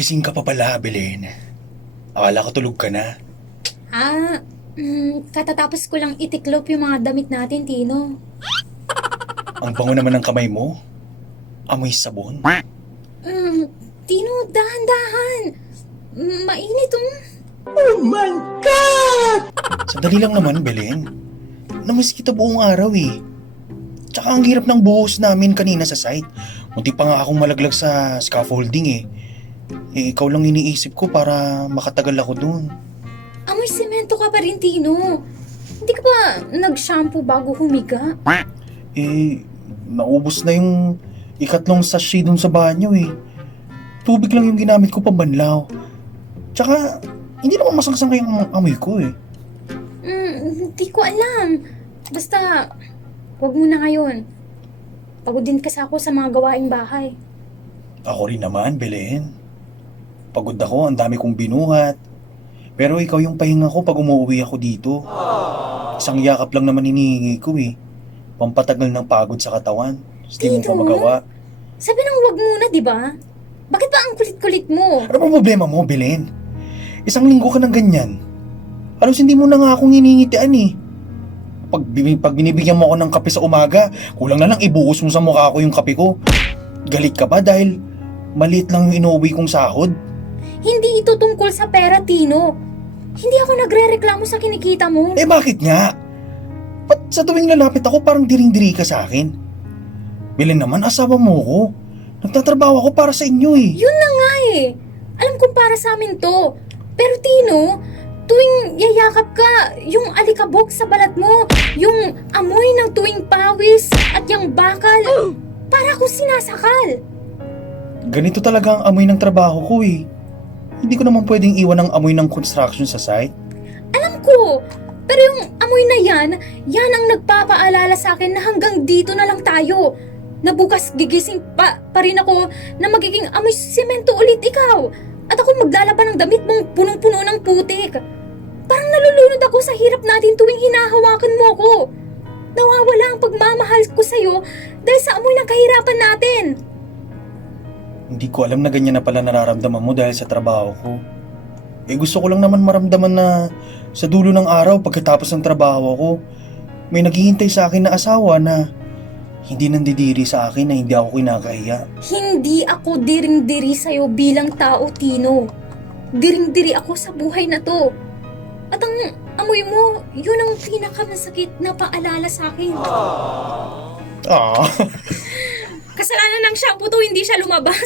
Gising ka pa pala, Belen. Akala ko tulog ka na. Katatapos ko lang itiklop yung mga damit natin, Tino. Ang bango naman ng kamay mo. Amoy sabon. Tino, dahan-dahan. Mainit, Sandali lang naman, Belen. Namiss kita buong araw eh. Tsaka ang hirap ng buhos namin kanina sa site. Munti pa nga akong malaglag sa scaffolding eh. Ikaw lang iniisip ko para makatagal ako dun. Amoy semento ka pa rin, Tino. Hindi ka ba nag-shampoo bago humiga? Naubos na yung ikatlong sachet dun sa banyo eh. Tubig lang yung ginamit ko pambanlaw. Tsaka, hindi naman masangsang yung amoy ko eh. Hindi ko alam. Basta, wag mo na ngayon. Pagod din kasi ako sa mga gawaing bahay. Ako rin naman, Belen. Pagod ako, ang dami kong binuhat. Pero ikaw yung pahinga ko pag umuwi ako dito. Isang yakap lang naman hinihingi ko eh. Pampatagal ng pagod sa katawan. Hindi mo pa magawa. Sabi nang wag muna, di ba? Bakit ba ang kulit-kulit mo? Ano bang problema mo, Belen? Isang linggo ka ng ganyan. Halos hindi mo na nga akong hiningitian eh. Pag binibigyan mo ako ng kape sa umaga, kulang na lang ibuhos mo sa mukha ko yung kape ko. Galit ka ba dahil maliit lang yung inuwi kong sahod? Hindi ito tungkol sa pera, Tino. Hindi ako nagre-reklamo sa kinikita mo. Bakit nga? Ba't sa tuwing lalapit ako parang diring-diri ka sa akin? Belen naman, asawa mo ko. Nagtatrabaho ako para sa inyo eh. Yun na nga eh. Alam kong para sa amin to. Pero Tino, tuwing yayakap ka, yung alikabok sa balat mo, yung amoy ng tuwing pawis at yung bakal, para akong sinasakal. Ganito talaga ang amoy ng trabaho ko eh. Hindi ko naman pwedeng iwan ang amoy ng construction sa site. Alam ko, pero yung amoy na yan ang nagpapaalala sa akin na hanggang dito na lang tayo. Na bukas gigising pa rin ako na magiging amoy semento ulit ikaw. At ako maglalaban ng damit mong punong-puno ng putik. Parang nalulunod ako sa hirap natin tuwing hinahawakan mo ako. Nawawala ang pagmamahal ko sa'yo dahil sa amoy ng kahirapan natin. Hindi ko alam na ganyan na pala nararamdaman mo dahil sa trabaho ko. Gusto ko lang naman maramdaman na sa dulo ng araw pagkatapos ng trabaho ko, may naghihintay sa akin na asawa na hindi nandidiri sa akin na hindi ako kinakahiya. Hindi ako diring-diri sa'yo bilang tao, Tino. Diring-diri ako sa buhay na to. At ang amoy mo, yun ang pinakamasakit na paalala sa akin. Ah. Kasalanan ng shampoo to, hindi siya lumabas.